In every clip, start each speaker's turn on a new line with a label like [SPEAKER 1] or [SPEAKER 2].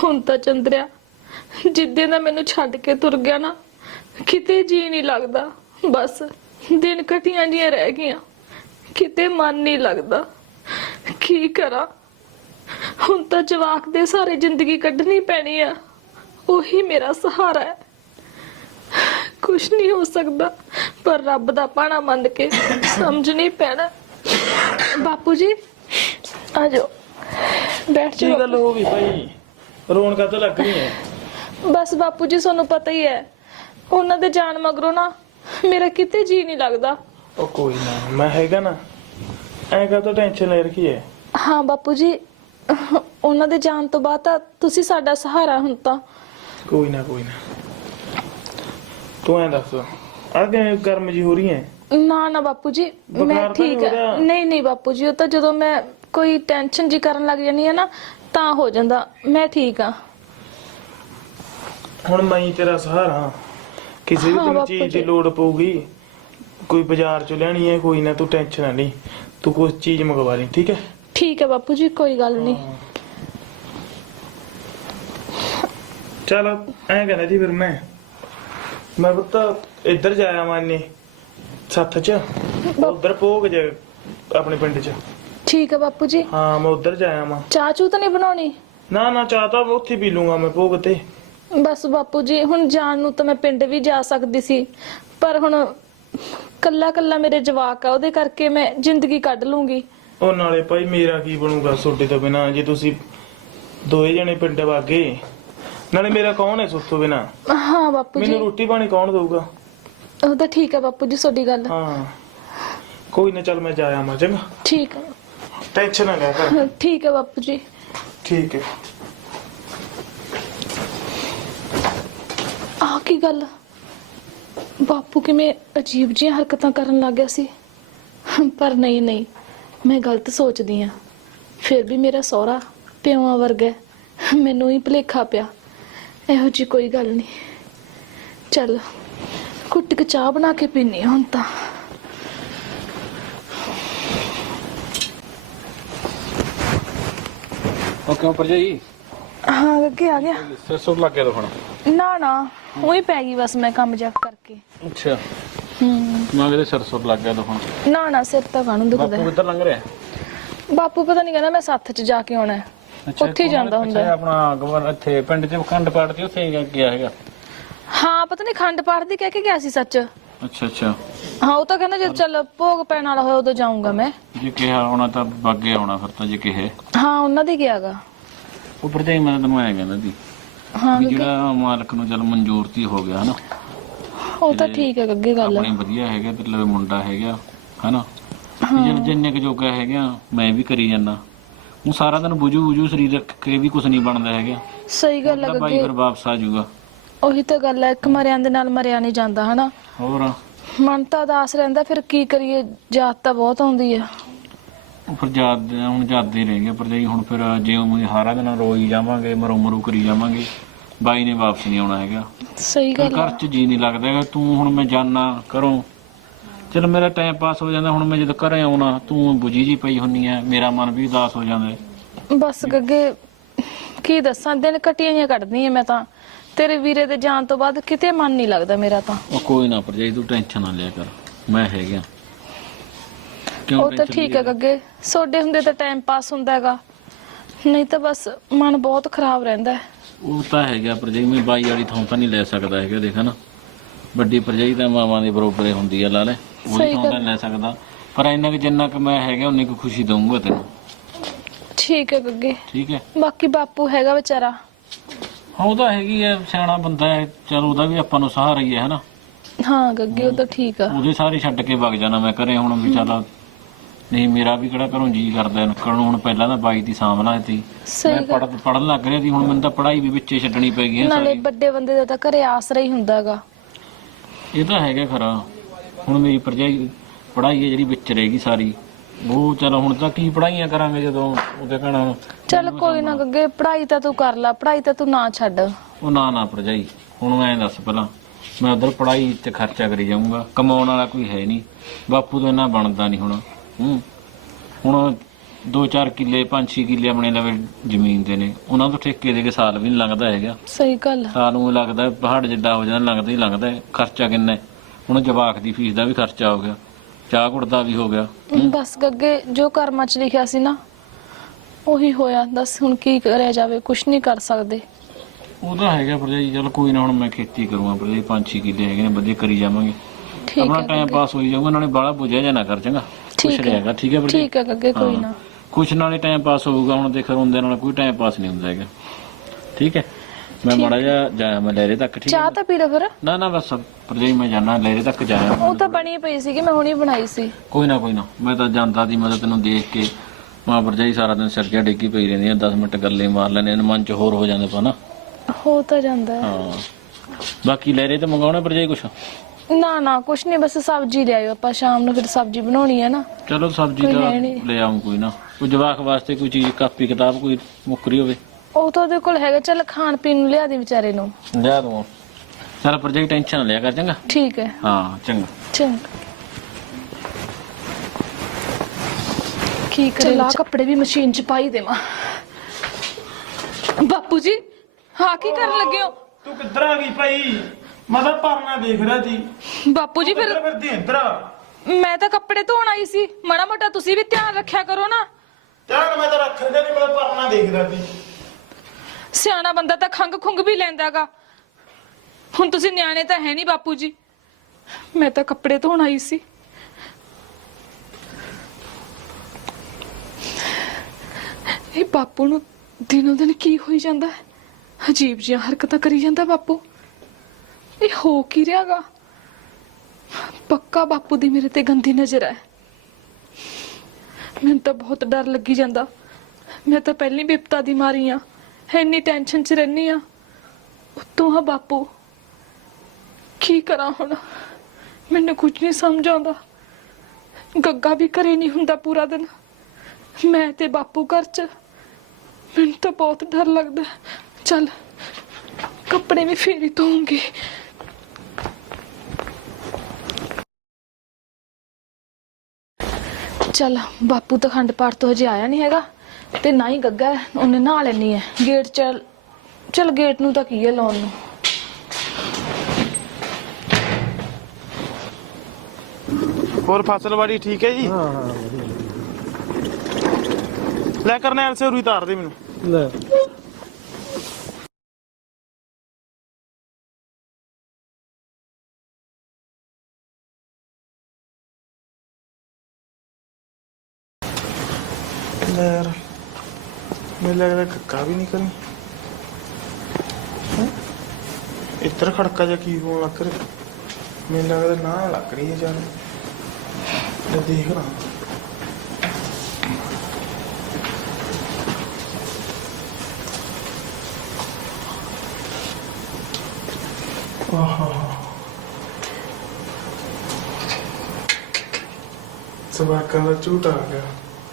[SPEAKER 1] ਹੁਣ ਤਾਂ ਚੰਦਰਿਆ ਜਿੱਦੇ ਦਾ ਮੈਨੂੰ ਛੱਡ ਕੇ ਤੁਰ ਗਿਆ ਨਾ, ਕਿਤੇ ਜੀ ਨਹੀਂ ਲੱਗਦਾ। ਬਸ ਦਿਨ ਕਟੀਆਂ ਜੀਆਂ ਰਹਿ ਗਈਆਂ, ਕਿਤੇ ਮਨ ਨਹੀਂ ਲੱਗਦਾ। ਕੀ ਕਰਾਂ? ਹੁਣ ਤਾਂ ਜਵਾਕ ਦੇ ਸਾਰੇ ਜ਼ਿੰਦਗੀ ਕੱਢਣੀ ਪੈਣੀ ਆ, ਉਹੀ ਮੇਰਾ ਸਹਾਰਾ ਹੈ। ਕੁਛ ਨਹੀਂ ਹੋ ਸਕਦਾ, ਪਰ ਰੱਬ ਦਾ ਪਾਣਾ ਮੰਨ ਕੇ ਸਮਝਣੀ ਪੈਣਾ। ਬਾਪੂ ਜੀ ਆ ਜਾਓ, ਬੈਠ
[SPEAKER 2] ਕੀ
[SPEAKER 1] ਜਾਓ।
[SPEAKER 2] ਗੱਲ ਹੋ ਗਈ ਭਾਈ? ਰੋਣ ਕਾ ਤਾਂ ਲੱਗ ਰਹੀ ਹੈ।
[SPEAKER 1] ਬਸ ਬਾਪੂ ਜੀ ਤੁਹਾਨੂੰ ਪਤਾ ਹੀ ਹੈ, ਉਹਨਾਂ ਦੇ ਜਾਣ ਮਗਰੋਂ ਨਾ ਮੇਰਾ ਕਿਤੇ ਜੀ ਨਹੀਂ ਲੱਗਦਾ।
[SPEAKER 2] ਉਹ ਕੋਈ ਨਾ, ਮੈਂ ਹੈਗਾ ਨਾ। ਐਂ ਕਾ ਤਾਂ ਟੈਨਸ਼ਨ ਲੈ ਰੱਖੀ ਹੈ।
[SPEAKER 1] ਹਾਂ ਬਾਪੂ ਜੀ, ਉਹਨਾਂ ਦੇ ਜਾਣ ਤੋਂ ਬਾਅਦ ਤਾਂ ਤੁਸੀਂ ਸਾਡਾ ਸਹਾਰਾ ਹੁਣ ਤਾਂ।
[SPEAKER 2] ਕੋਈ ਨਾ ਕੋਈ ਨਾ, ਤੂੰ ਐਂ ਦੱਸ ਅੱਗੇ ਗਰਮ ਜੀ ਹੋ ਰਹੀ ਹੈ?
[SPEAKER 1] ਨਾ ਨਾ ਬਾਪੂ ਜੀ, ਮੈਂ
[SPEAKER 2] ਬੁਖਾਰ ਤਾਂ
[SPEAKER 1] ਠੀਕ
[SPEAKER 2] ਨਹੀਂ ਹੋ
[SPEAKER 1] ਹੈ।
[SPEAKER 2] ਰਿਹਾ?
[SPEAKER 1] ਨਹੀਂ ਨਹੀਂ ਬਾਪੂ ਜੀ, ਉਹ ਤਾਂ ਜਦੋਂ ਮੈਂ ਕੋਈ ਟੈਨਸ਼ਨ ਜੀ ਕਰਨ ਲੱਗ ਜਾਂਦੀ ਹੈ ਨਾ ਤਾਂ ਹੋ ਜਾਂਦਾ। ਮੈਂ ਠੀਕ ਆ।
[SPEAKER 2] ਹੁਣ ਮੈਂ ਹੀ ਤੇਰਾ ਸਹਾਰਾ। ਕਿਸੇ ਵੀ
[SPEAKER 1] ਹਾਂ
[SPEAKER 2] ਤੈਨੂੰ
[SPEAKER 1] ਬਾਪੂ
[SPEAKER 2] ਚੀਜ਼
[SPEAKER 1] ਜੀ।
[SPEAKER 2] ਦੀ ਲੋੜ ਪਊਗੀ, ਕੋਈ ਬਾਜ਼ਾਰ ਚੋਂ ਲੈਣੀ ਹੈ, ਕੋਈ ਨਾ, ਤੂੰ ਟੈਨਸ਼ਨ ਨਾ ਲਈ। ਤੂੰ ਕੁਝ ਚੀਜ਼ ਮੰਗਵਾ ਲਈ, ਠੀਕ ਹੈ?
[SPEAKER 1] ਠੀਕ ਹੈ ਬਾਪੂ ਜੀ, ਕੋਈ ਗੱਲ ਨਹੀਂ।
[SPEAKER 2] ਚੱਲ ਐਂ ਕਹਿੰਦਾ ਜੀ, ਫਿਰ ਮੈਂ ਪੁੱਤ ਇੱਧਰ ਜਾਇਆ ਮਾਨੇ ਸੱਥ ਚ, ਉਧਰ ਭੋਗ ਜੇ ਆਪਣੇ ਪਿੰਡ ਚ।
[SPEAKER 1] ਠੀਕ ਹੈ ਬਾਪੂ ਜੀ।
[SPEAKER 2] ਹਾਂ ਮੈਂ ਉਧਰ ਜਾਇਆ ਮਾਂ।
[SPEAKER 1] ਚਾਹ ਚੂ ਤਾਂ ਨਹੀਂ ਬਣਾਉਣੀ?
[SPEAKER 2] ਨਾ ਨਾ, ਚਾਹ ਤਾਂ ਉੱਥੇ ਪੀ ਲੂੰਗਾ ਮੈਂ ਭੋਗ ਤੇ।
[SPEAKER 1] ਬਸ ਬਾਪੂ ਜੀ, ਹੁਣ ਜਾਣ ਨੂੰ ਤਾਂ ਮੈਂ ਪਿੰਡ ਵੀ ਜਾ ਸਕਦੀ ਸੀ, ਪਰ ਹੁਣ ਕੱਲਾ ਕੱਲਾ ਮੇਰੇ ਜਵਾਕ ਆ, ਉਹਦੇ ਕਰਕੇ ਮੈਂ ਜ਼ਿੰਦਗੀ ਕੱਢ ਲੂੰਗੀ।
[SPEAKER 2] ਉਹ ਨਾਲੇ ਭਾਈ ਮੇਰਾ ਕੀ ਬਣੂਗਾ ਤੁਹਾਡੇ ਤੋਂ ਬਿਨਾ, ਜੇ ਤੁਸੀਂ ਦੋਏ ਜਣੇ ਪਿੰਡ ਵਾਗੇ। ਨਾਲੇ ਮੇਰਾ ਕੌਣ ਹੈ ਸੁੱਤੋਂ ਬਿਨਾ?
[SPEAKER 1] ਹਾਂ ਬਾਪੂ ਜੀ,
[SPEAKER 2] ਮੈਨੂੰ ਰੋਟੀ ਪਾਣੀ ਕੌਣ ਦਊਗਾ?
[SPEAKER 1] ਉਹ ਤਾਂ ਠੀਕ ਹੈ ਬਾਪੂ ਜੀ ਤੁਹਾਡੀ ਗੱਲ।
[SPEAKER 2] ਹਾਂ ਕੋਈ ਨਾ, ਚੱਲ ਮੈਂ ਜਾਇਆ ਮਾਂ, ਚੰਗਾ?
[SPEAKER 1] ਠੀਕ ਹੈ।
[SPEAKER 2] ਟੈਨਸ਼ਨ ਨਾ ਲੈ ਕਰ।
[SPEAKER 1] ਠੀਕ ਹੈ ਬਾਪੂ ਜੀ।
[SPEAKER 2] ਠੀਕ ਹੈ।
[SPEAKER 1] ਆਹ ਕੀ ਗੱਲ, ਬਾਪੂ ਕਿਵੇਂ ਅਜੀਬ ਜਿਹੀਆਂ ਹਰਕਤਾਂ ਕਰਨ ਲੱਗ ਗਿਆ ਸੀ। ਪਰ ਨਹੀਂ ਨਹੀਂ, ਮੈਂ ਗਲਤ ਸੋਚਦੀ ਆ। ਫਿਰ ਵੀ ਮੇਰਾ ਸਹੁਰਾ ਪਿਓਾਂ ਵਰਗਾ ਹੈ, ਮੈਨੂੰ ਹੀ ਭੁਲੇਖਾ ਪਿਆ। ਇਹੋ ਜੀ ਕੋਈ ਗੱਲ ਨਹੀਂ। ਚੱਲ ਘੁੱਟ ਕੇ ਚਾਹ ਬਣਾ ਕੇ ਪੀਨੀ ਆ ਹੁਣ ਤਾਂ।
[SPEAKER 3] ਉਹ ਕਿਉਂ ਭਰਜਾਈ?
[SPEAKER 1] ਹਾਂ ਅੱਗੇ ਆ ਗਿਆ।
[SPEAKER 3] ਸਿਰ ਸੁਰ ਲੱਗ ਗਿਆ ਦੁਖਣ?
[SPEAKER 1] ਨਾ ਨਾ, ਉਹੀ ਪੈ ਗਈ ਬਸ, ਮੈਂ ਕੰਮ ਜਾ ਕਰਕੇ।
[SPEAKER 3] ਅੱਛਾ,
[SPEAKER 1] ਹੂੰ।
[SPEAKER 3] ਮੈਂ ਕਿਤੇ ਸਿਰ ਸੁਰ ਲੱਗ ਗਿਆ ਦੁਖਣ।
[SPEAKER 1] ਨਾ ਨਾ, ਸਿਰ ਤਾਂ ਕਾਹਨੂੰ ਦੁਖਦਾ
[SPEAKER 3] ਬਾਪੂ
[SPEAKER 1] ਹੈ।
[SPEAKER 3] ਕਿੱਧਰ ਲੰਘ ਰਿਹਾ?
[SPEAKER 1] ਬਾਪੂ ਪਤਾ ਨਹੀਂ, ਕਹਿੰਦਾ ਮੈਂ ਸੱਥ 'ਚ ਜਾ ਕੇ ਆਉਣਾ ਹੈ। ਉੱਥੇ ਹੀ ਜਾਂਦਾ ਹੁੰਦਾ
[SPEAKER 3] ਅੱਛਾ,
[SPEAKER 1] ਹੈ।
[SPEAKER 3] ਆਪਣਾ ਗਵਰ ਇੱਥੇ ਪਿੰਡ 'ਚ ਖੰਡ ਪਾਠ ਤੇ ਉੱਥੇ ਗਿਆ ਹੈਗਾ।
[SPEAKER 1] ਹਾਂ ਪਤਾ ਨਹੀਂ, ਖੰਡ ਪਾਠ ਦੀ ਕਹਿ ਕੇ ਗਿਆ ਸੀ ਸੱਚ।
[SPEAKER 3] ਅੱਛਾ ਅੱਛਾ,
[SPEAKER 1] ਹਾਂ ਉਹ ਤਾਂ ਕਹਿੰਦਾ ਜਦ ਚੱਲ ਭੋਗ ਪੈਣ ਵਾਲਾ ਹੋਇਆ ਉਦੋਂ ਜਾਊਂਗਾ ਮੈਂ।
[SPEAKER 3] ਜੇ ਕਿਹਾ ਹੋਣਾ ਤਾਂ ਬਾਗੇ ਆਉਣਾ ਫਿਰ ਤਾਂ, ਜੇ ਕਿਹਾ।
[SPEAKER 1] ਹਾਂ ਉਹਨਾਂ ਦੇ ਗਿਆਗਾ।
[SPEAKER 3] ਉਹ ਭਰਜਾਈ ਮੈਂ ਤੈਨੂੰ ਐਂ ਕਹਿੰਦਾ ਸੀ
[SPEAKER 1] ਹਾਂ
[SPEAKER 3] ਵੀ
[SPEAKER 1] ਗੱਗੇ,
[SPEAKER 3] ਜਿਹੜਾ ਮਾਲਕ ਨੂੰ ਚੱਲ ਮਨਜ਼ੂਰ ਤੀ ਹੋ ਗਿਆ ਹਨਾ,
[SPEAKER 1] ਉਹ ਤਾਂ ਠੀਕ ਹੈ ਗੱਗੇ ਗੱਲ।
[SPEAKER 3] ਆਪਣੇ ਵਧੀਆ ਹੈਗਾ ਤੇ ਲਵੇ ਮੁੰਡਾ ਹੈਗਾ ਹਨਾ, ਜਿੰਨੇ ਕੁ ਜੋਗਾ ਹੈਗਾ ਮੈਂ ਵੀ ਕਰੀ ਜਾਂਦਾ। ਹੁਣ ਸਾਰਾ ਦਿਨ ਬੁਝੂ ਸਰੀਰ ਰੱਖ ਕੇ ਵੀ ਕੁਝ ਨਹੀਂ ਬਣਦਾ ਹੈਗਾ।
[SPEAKER 1] ਸਹੀ ਗੱਲ ਹੈ
[SPEAKER 3] ਭਾਈ
[SPEAKER 1] ਗੱਗੇ,
[SPEAKER 3] ਫਿਰ ਵਾਪਸ ਆ ਜਾਊਗਾ।
[SPEAKER 1] ਉਹੀ ਤਾਂ ਗੱਲ ਹੈ, ਇੱਕ ਮਰਿਆਂ ਦੇ ਨਾਲ ਮਰਿਆ ਨਹੀਂ ਜਾਂਦਾ ਹਨਾ।
[SPEAKER 3] ਹੋਰ
[SPEAKER 1] ਮਨ ਤਾਂ ਉਦਾਸ ਰਹਿੰਦਾ, ਫਿਰ ਕੀ ਕਰੀਏ, ਯਾਦ ਤਾਂ ਬਹੁਤ ਆਉਂਦੀ ਆ।
[SPEAKER 3] ਉਹ ਫਿਰ ਹੁਣ ਜਾਂਦੇ ਰਹਿ ਗਏ ਭਰਜਾਈ। ਹੁਣ ਫਿਰ ਜੇ ਉਹ ਸਾਰਾ ਦਿਨ ਰੋਈ ਜਾਵਾਂਗੇ, ਮਰੂ ਕਰੀ ਜਾਵਾਂਗੇ, ਬਾਈ ਨੇ ਵਾਪਸ ਨਹੀਂ ਆਉਣਾ ਹੈਗਾ।
[SPEAKER 1] ਸਹੀ
[SPEAKER 3] ਫਿਰ
[SPEAKER 1] ਗੱਲ
[SPEAKER 3] ਘਰ 'ਚ ਜੀ ਨਹੀਂ ਲੱਗਦਾ ਹੈਗਾ। ਤੂੰ ਹੁਣ ਮੈਂ ਜਾਣਾ ਘਰੋਂ, ਚਲ ਮੇਰਾ ਟਾਈਮ ਪਾਸ ਹੋ ਜਾਂਦਾ। ਹੁਣ ਮੈਂ ਜਦੋਂ ਘਰੇ ਆਉਣਾ ਤੂੰ ਬੁਝੀ ਜੀ ਪਈ ਹੁੰਨੀ ਆ, ਮੇਰਾ ਮਨ ਵੀ ਉਦਾਸ ਹੋ ਜਾਂਦਾ ਹੈ।
[SPEAKER 1] ਬਸ ਗੱਗੇ ਕੀ ਦੱਸਾਂ, ਦਿਨ ਕਟੀਆਂ ਜਿਹੀਆਂ ਕੱਢਦੀ ਆ ਮੈਂ ਤਾਂ। ਤੇਰੇ ਵੀਰੇ ਦੇ ਜਾਣ ਤੋਂ ਬਾਅਦ ਕਿਤੇ ਮਨ ਨਹੀਂ ਲੱਗਦਾ ਮੇਰਾ ਤਾਂ।
[SPEAKER 3] ਉਹ ਕੋਈ ਨਾ ਭਰਜਾਈ, ਤੂੰ ਟੈਨਸ਼ਨ ਨਾ ਲਿਆ ਕਰ, ਮੈਂ ਹੈਗਾ।
[SPEAKER 1] ਉਹ ਤਾਂ ਠੀਕ ਹੈ ਗੱਗੇ, ਸੋਡੇ ਹੁੰਦੇ ਤਾਂ ਟਾਈਮ ਪਾਸ ਹੁੰਦਾ ਹੈਗਾ, ਨਹੀਂ ਤਾਂ ਬਸ ਮਨ ਬਹੁਤ ਖਰਾਬ ਰਹਿੰਦਾ ਹੈ।
[SPEAKER 3] ਉਹ ਤਾਂ ਹੈਗਾ ਭਰਜਾਈ, ਮੈਂ ਬਾਈ ਵਾਲੀ ਥਾਂ ਤਾਂ ਨਹੀਂ ਲੈ ਸਕਦਾ ਹੈਗਾ। ਦੇਖ ਨਾ, ਵੱਡੀ ਭਰਜਾਈ ਤਾਂ ਮਾਵਾਂ ਦੇ ਬਰੋਬਰ ਹੁੰਦੀ ਆ, ਲਾ ਲੈ, ਉਹਦੀ ਥਾਂ ਤਾਂ ਲੈ ਸਕਦਾ। ਪਰ ਇੰਨਾ ਕਿ ਜਿੰਨਾ ਕਿ ਮੈਂ ਹੈਗਾ ਉਨੀ ਕੁ ਖੁਸ਼ੀ ਦਊਂਗਾ ਤੈਨੂੰ।
[SPEAKER 1] ਠੀਕ ਹੈ ਗੱਗੇ।
[SPEAKER 3] ਠੀਕ ਹੈ।
[SPEAKER 1] ਬਾਕੀ ਬਾਪੂ ਹੈਗਾ ਵਿਚਾਰਾ।
[SPEAKER 3] ਹਾਂ ਉਹ ਤਾਂ ਹੈਗੀ ਹੈ, ਸਿਆਣਾ ਬੰਦਾ ਹੈ, ਚਲ ਉਹਦਾ ਵੀ ਆਪਾਂ ਨੂੰ ਸਹਾਰਾ ਹੀ ਹੈ ਹਨਾ।
[SPEAKER 1] ਹਾਂ ਗੱਗੇ ਉਹ ਤਾਂ ਠੀਕ ਆ।
[SPEAKER 3] ਉਹਦੇ ਸਾਰੇ ਛੱਡ ਕੇ ਵਗ ਜਾਣਾ ਮੈਂ ਘਰੇ ਹੁਣ ਵੀ। ਚੱਲ ਨਹੀਂ, ਮੇਰਾ ਵੀ ਕਿਹੜਾ ਘਰੋਂ ਜੀ ਕਰਦਾ ਨਿਕਲਣ ਨੂੰ। ਹੁਣ ਪਹਿਲਾਂ ਤਾਂ ਬਾਈ ਦੀ ਸਾਂਭਣਾ ਸੀ, ਮੈਂ ਪੜ੍ਹਨ ਲੱਗ ਰਿਹਾ ਸੀ। ਹੁਣ ਮੈਨੂੰ ਤਾਂ ਪੜ੍ਹਾਈ ਵੀ ਵਿੱਚੇ ਛੱਡਣੀ ਪੈ ਗਈ ਹੈ
[SPEAKER 1] ਨਾਲੇ
[SPEAKER 3] ਸਾਰੀ।
[SPEAKER 1] ਵੱਡੇ ਬੰਦੇ ਦਾ ਤਾਂ ਘਰੇ ਆਸਰਾ ਹੀ ਹੁੰਦਾ ਹੈਗਾ।
[SPEAKER 3] ਇਹ ਤਾਂ ਹੈਗਾ ਖਰਾ। ਹੁਣ ਮੇਰੀ ਭਰਜਾਈ ਪੜ੍ਹਾਈ ਹੈ ਜਿਹੜੀ ਵਿੱਚ ਰਹੇਗੀ ਸਾਰੀ। ਉਹ ਚਲੋ ਹੁਣ ਤਾਂ ਕੀ ਪੜ੍ਹਾਈਆਂ ਕਰਾਂਗੇ ਜਦੋਂ ਉਹਦੇ ਕਹਿਣਾ।
[SPEAKER 1] ਚੱਲ ਕੋਈ ਨਾ ਗੱਗੇ, ਪੜ੍ਹਾਈ ਤਾਂ ਤੂੰ ਕਰ ਲੈ, ਪੜ੍ਹਾਈ ਤਾਂ ਤੂੰ ਨਾ ਛੱਡ।
[SPEAKER 3] ਉਹ ਨਾ ਭਰਜਾਈ, ਹੁਣ ਮੈਂ ਦੱਸ ਪਹਿਲਾਂ, ਮੈਂ ਉਧਰ ਪੜ੍ਹਾਈ ਤੇ ਖਰਚਾ ਕਰੀ ਜਾਊਂਗਾ, ਕਮਾਉਣ ਵਾਲਾ ਕੋਈ ਹੈ ਨਹੀਂ। ਬਾਪੂ ਤੋਂ ਇੰਨਾ ਬਣਦਾ ਨਹੀਂ ਹੁਣ। ਹੁਣ 2-4 ਕਿੱਲੇ 5-6 ਕਿੱਲੇ ਆਪਣੇ ਲਵੇ ਜ਼ਮੀਨ ਦੇ ਨੇ, ਉਹਨਾਂ ਤੋਂ ਠੇਕੇ ਦੇ ਕੇ ਸਾਲ ਵੀ ਨਹੀਂ ਲੰਘਦਾ ਹੈਗਾ।
[SPEAKER 1] ਸਹੀ ਗੱਲ ਆ।
[SPEAKER 3] ਸਾਲ ਨੂੰ ਲੱਗਦਾ ਪਹਾੜ ਜਿੱਡਾ ਹੋ ਜਾਂਦਾ, ਲੱਗਦਾ ਹੀ ਲੱਗਦਾ ਹੈ। ਖਰਚਾ ਕਿੰਨਾ ਹੈ ਹੁਣ, ਜਵਾਕ ਦੀ ਫੀਸ ਦਾ ਵੀ ਖਰਚਾ ਹੋ ਗਿਆ, ਚਾਹ ਗੁੜ ਦਾ ਵੀ ਹੋ ਗਿਆ।
[SPEAKER 1] ਬਸ ਗੱਗੇ ਜੋ ਕਰਮਾਂ 'ਚ ਲਿਖਿਆ ਸੀ ਨਾ ਉਹੀ ਹੋਇਆ। ਦੱਸ ਹੁਣ ਕੀ ਕਰਿਆ ਜਾਵੇ, ਕੁਛ ਨਹੀਂ ਕਰ ਸਕਦੇ।
[SPEAKER 3] ਉਹ ਤਾਂ ਹੈਗਾ ਭਰਜਾਈ, ਚਲ ਕੋਈ ਨਾ, ਹੁਣ ਮੈਂ ਖੇਤੀ ਕਰੂੰਗਾ ਭਰਜਾਈ, 5-6 ਕਿੱਲੇ ਹੈਗੇ ਨੇ, ਵਧੀਆ ਕਰੀ ਜਾਵਾਂਗੇ,
[SPEAKER 1] ਠੀਕ
[SPEAKER 3] ਆਪਣਾ
[SPEAKER 1] ਹੈ
[SPEAKER 3] ਟਾਈਮ ਪਾਸ ਹੋਈ ਜਾਊਗਾ, ਨਾਲੇ ਬਾਹਲਾ ਬੁਝਿਆ ਜਾਂ ਨਾ ਕਰ ਚੰਗਾ, ਕੁਛ ਰਹੇਗਾ। ਠੀਕ ਹੈ ਭਰਜਾਈ,
[SPEAKER 1] ਠੀਕ ਹੈ ਗੱਗੇ, ਕੋਈ ਨਾ।
[SPEAKER 3] ਕੁਛ ਨਾਲੇ ਟਾਈਮ ਪਾਸ ਹੋਊਗਾ, ਹੁਣ ਦੇਖ ਰੋਂਦੇ ਨਾਲ ਕੋਈ ਟਾਈਮ ਪਾਸ ਨਹੀਂ ਹੁੰਦਾ ਹੈਗਾ। ਠੀਕ ਹੈ, ਮੈਂ ਮਾੜਾ ਜਿਹਾ ਜਾਇਆ ਮੈਂ ਲਹਿਰੇ ਤੱਕ। ਠੀਕ
[SPEAKER 1] ਚਾਹ
[SPEAKER 3] ਹੈ,
[SPEAKER 1] ਤਾਂ ਪੀ ਲੈ ਫਿਰ।
[SPEAKER 3] ਨਾ ਬਸ ਭਰਜਾਈ ਮੈਂ ਜਾਣਾ ਲਹਿਰੇ ਤੱਕ ਜਾਇਆ।
[SPEAKER 1] ਉਹ ਤਾਂ ਬਣੀ ਪਈ ਸੀਗੀ, ਮੈਂ ਹੁਣੀ ਬਣਾਈ ਸੀ।
[SPEAKER 3] ਕੋਈ ਨਾ ਮੈਂ ਤਾਂ ਜਾਂਦਾ ਸੀ, ਮੈਂ ਤਾਂ ਤੈਨੂੰ ਦੇਖ ਕੇ ਮਾਂ ਭਰਜਾਈ ਸਾਰਾ ਦਿਨ ਸਿਰ ਜਿਹਾ ਡਿੱਗੀ ਪਈ ਰਹਿੰਦੀ ਆ, 10 ਮਿੰਟ ਗੱਲੇ ਮਾਰ ਲੈਣੇ, ਮਨ ਚ ਹੋਰ ਹੋ ਜਾਂਦੇ ਪਾ ਨਾ।
[SPEAKER 1] ਹੋ ਤਾਂ ਜਾਂਦਾ ਹੈ।
[SPEAKER 3] ਹਾਂ, ਬਾਕੀ ਲਹਿਰੇ ਤੇ ਮੰਗਾਉਣਾ ਭਰਜਾਈ ਕੁਛ?
[SPEAKER 1] ਨਾ ਕੁਛ ਨਹੀਂ, ਬਸ ਸਬਜ਼ੀ ਲਿਆਇਓ, ਆਪਾਂ ਸ਼ਾਮ ਨੂੰ ਫਿਰ ਸਬਜ਼ੀ ਬਣਾਉਣੀ ਹੈ ਨਾ।
[SPEAKER 3] ਚਲੋ ਸਬਜ਼ੀ ਤਾਂ ਲੈ ਆਉਂ, ਕੋਈ ਨਾ। ਕੋਈ ਜਵਾਕ ਵਾਸਤੇ ਕੋਈ ਚੀਜ਼, ਕਾਪੀ ਕਿਤਾਬ ਕੋਈ ਮੁੱਕਰੀ ਹੋਵੇ?
[SPEAKER 1] ਉਹ ਤਾਂ ਉਹਦੇ ਕੋਲ ਹੈਗਾ, ਚੱਲ ਖਾਣ ਪੀਣ ਨੂੰ ਲਿਆ ਦੇ ਵਿਚਾਰੇ ਨੂੰ।
[SPEAKER 3] ਲਿਆ ਦੂੰ। ਚੱਲ ਭਰਜਾਈ ਟੈਨਸ਼ਨ ਨਾ ਲਿਆ ਕਰ ਚੰਗਾ।
[SPEAKER 1] ਠੀਕ ਹੈ।
[SPEAKER 3] ਹਾਂ ਚੰਗਾ।
[SPEAKER 1] ਕੀ ਕਰੇ, ਲਾ ਕੱਪੜੇ ਵੀ ਮਸ਼ੀਨ 'ਚ ਪਾਈ ਦੇਵਾਂ। ਬਾਪੂ ਜੀ ਹਾਂ ਕੀ ਕਰਨ ਲੱਗੇ ਹੋ?
[SPEAKER 2] ਤੂੰ ਕਿੱਧਰ ਆ ਗਈ ਭਾਈ? ਮੈਂ ਤਾਂ ਪਰਨਾ ਦੇਖ ਰਿਹਾ ਸੀ।
[SPEAKER 1] ਬਾਪੂ ਜੀ ਫਿਰ
[SPEAKER 2] ਫਿਰਦੀ ਇੱਧਰ ਆ।
[SPEAKER 1] ਮੈਂ ਤਾਂ ਕੱਪੜੇ ਧੋਣ ਆਈ ਸੀ, ਮਾੜਾ ਮੋਟਾ ਤੁਸੀਂ ਵੀ ਧਿਆਨ ਰੱਖਿਆ ਕਰੋ ਨਾ।
[SPEAKER 2] ਧਿਆਨ ਮੈਂ ਤਾਂ ਰੱਖ ਰਿਹਾ ਨਹੀਂ, ਮੈਂ ਪਰਨਾ ਦੇਖਦਾ ਸੀ।
[SPEAKER 1] ਸਿਆਣਾ ਬੰਦਾ ਤਾਂ ਖੰਗ ਖੁੰਗ ਵੀ ਲੈਂਦਾਗਾ, ਹੁਣ ਤੁਸੀਂ ਨਿਆਣੇ ਤਾਂ ਹੈ ਨਹੀਂ ਬਾਪੂ ਜੀ। ਮੈਂ ਤਾਂ ਕੱਪੜੇ ਧੋਣ ਆਈ ਸੀ। ਇਹ ਬਾਪੂ ਨੂੰ ਦਿਨੋਂ ਦਿਨ ਕੀ ਹੋਈ ਜਾਂਦਾ ਹੈ, ਅਜੀਬ ਜਿਹੀਆਂ ਹਰਕਤਾਂ ਕਰੀ ਜਾਂਦਾ ਬਾਪੂ। ਇਹ ਹੋ ਕੀ ਰਿਹਾਗਾ? ਪੱਕਾ ਬਾਪੂ ਦੀ ਮੇਰੇ ਤੇ ਗੰਦੀ ਨਜ਼ਰ ਹੈ। ਮੈਨੂੰ ਤਾਂ ਬਹੁਤ ਡਰ ਲੱਗੀ ਜਾਂਦਾ, ਮੈਂ ਤਾਂ ਪਹਿਲੀ ਬਿਪਤਾ ਦੀ ਮਾਰੀ ਆ, ਇੰਨੀ ਟੈਨਸ਼ਨ 'ਚ ਰਹਿਨੀ ਆ। ਉੱਤੋਂ ਆ ਬਾਪੂ, ਕੀ ਕਰਾਂ ਹੁਣ, ਮੈਨੂੰ ਕੁਝ ਨਹੀਂ ਸਮਝ ਆਉਂਦਾ। ਗੱਗਾ ਵੀ ਘਰੇ ਨਹੀਂ ਹੁੰਦਾ ਪੂਰਾ ਦਿਨ, ਮੈਂ ਤੇ ਬਾਪੂ ਘਰ 'ਚ। ਮੈਨੂੰ ਤਾਂ ਬਹੁਤ ਡਰ ਲੱਗਦਾ। ਚੱਲ ਕੱਪੜੇ ਵੀ ਫੇਰ ਹੀ ਧੋਉਂਗੀ। ਚੱਲ ਬਾਪੂ ਤਾਂ ਖੰਡ ਪਾਠ ਤੋਂ ਹਜੇ ਆਇਆ ਨਹੀਂ ਹੈਗਾ, ਤੇ ਨਾ ਹੀ ਗੱਗਾ, ਉਹਨੇ ਨਹਾ ਲੈਣੀ ਹੈ ਗੇਟ। ਚੱਲ ਗੇਟ ਨੂੰ ਤਾਂ ਕੀ ਹੈ ਲਾਉਣ ਨੂੰ।
[SPEAKER 2] ਹੋਰ ਫਸਲਵਾੜੀ ਠੀਕ ਹੈ ਜੀ?
[SPEAKER 4] ਹਾਂ
[SPEAKER 2] ਲੈ ਕਰਨੈਲ ਸੇ ਉਰੀ ਤਾਰ ਦੇ ਮੈਨੂੰ।
[SPEAKER 4] ਲੈ
[SPEAKER 2] ਯਾਰ ਮੈਨੂੰ ਲੱਗਦਾ ਕੱਕਾ ਵੀ ਨਹੀਂ ਕਰੀ। ਇੱਧਰ ਖੜਕਾ ਜਿਹਾ ਕੀ ਹੋਣ ਲੱਗ ਰਿਹਾ? ਮੈਨੂੰ ਲੱਗਦਾ ਨਾ ਲੱਗ ਰਹੀ ਹੈ ਜਾਨ। ਲੈ ਦੇਖ ਨਾ। ਸਵਾਕਾਂ ਦਾ ਝੂਟਾ ਆ ਗਿਆ।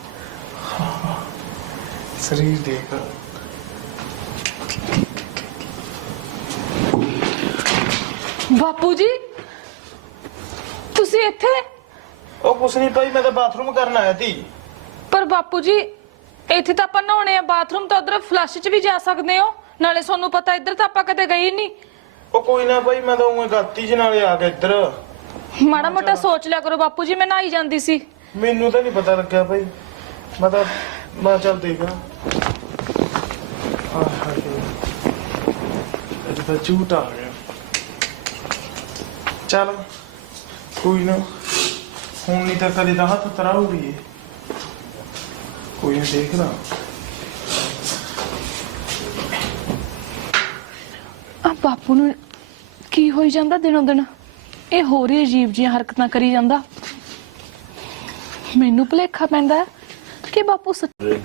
[SPEAKER 2] ਸਰੀਰ ਦੇਖ।
[SPEAKER 1] ਬਾਪੂ ਜੀ ਤੁਸੀਂ ਇੱਥੇ?
[SPEAKER 2] ਉਹ ਕੁਛ ਨਹੀਂ ਭਾਈ, ਮੈਂ ਤਾਂ ਬਾਥਰੂਮ ਕਰਨ ਆਇਆ ਸੀ।
[SPEAKER 1] ਪਰ ਬਾਪੂ ਜੀ ਇੱਥੇ ਤਾਂ ਆਪਾਂ ਨਹਾਉਣੇ ਆ, ਬਾਥਰੂਮ ਤਾਂ ਉਧਰ ਫਲੱਸ਼ 'ਚ ਵੀ ਜਾ ਸਕਦੇ ਹੋ, ਨਾਲੇ ਤੁਹਾਨੂੰ ਪਤਾ ਇੱਧਰ ਤਾਂ ਆਪਾਂ ਕਦੇ ਗਏ ਨਹੀਂ।
[SPEAKER 2] ਉਹ ਕੋਈ ਨਾ ਭਾਈ, ਮੈਂ ਤਾਂ ਉਵੇਂ ਗਾਤੀ ਚ ਨਾਲੇ ਆ ਗਿਆ ਇੱਧਰ।
[SPEAKER 1] ਮਾੜਾ ਮੋਟਾ ਸੋਚ ਲਿਆ ਕਰੋ ਬਾਪੂ ਜੀ, ਮੈਂ ਨਹਾਈ ਜਾਂਦੀ ਸੀ।
[SPEAKER 2] ਮੈਨੂੰ ਤਾਂ ਨਹੀਂ ਪਤਾ ਲੱਗਿਆ ਭਾਈ, ਮੈਂ ਚੱਲ ਦੇਖ। ਅੱਜ ਤਾਂ ਝੂਟਾ ਆ ਗਿਆ। ਚੱਲ ਕੋਈ ਨਾ, ਹੁਣ ਨਹੀਂ ਤਾਂ ਕਦੇ ਤਾਂ ਹੱਥ ਤਰਾਉਗੀ। ਕੋਈ ਨਾ ਦੇਖਦਾ।
[SPEAKER 1] ਆ ਬਾਪੂ ਨੂੰ ਕੀ ਹੋਈ ਜਾਂਦਾ ਦਿਨੋਂ ਦਿਨ? ਇਹ ਹੋਰ ਹੀ ਅਜੀਬ ਜਿਹੀਆਂ ਹਰਕਤਾਂ ਕਰੀ ਜਾਂਦਾ। ਮੈਨੂੰ ਭੁਲੇਖਾ ਪੈਂਦਾ ਹੈ ਕਿ ਬਾਪੂ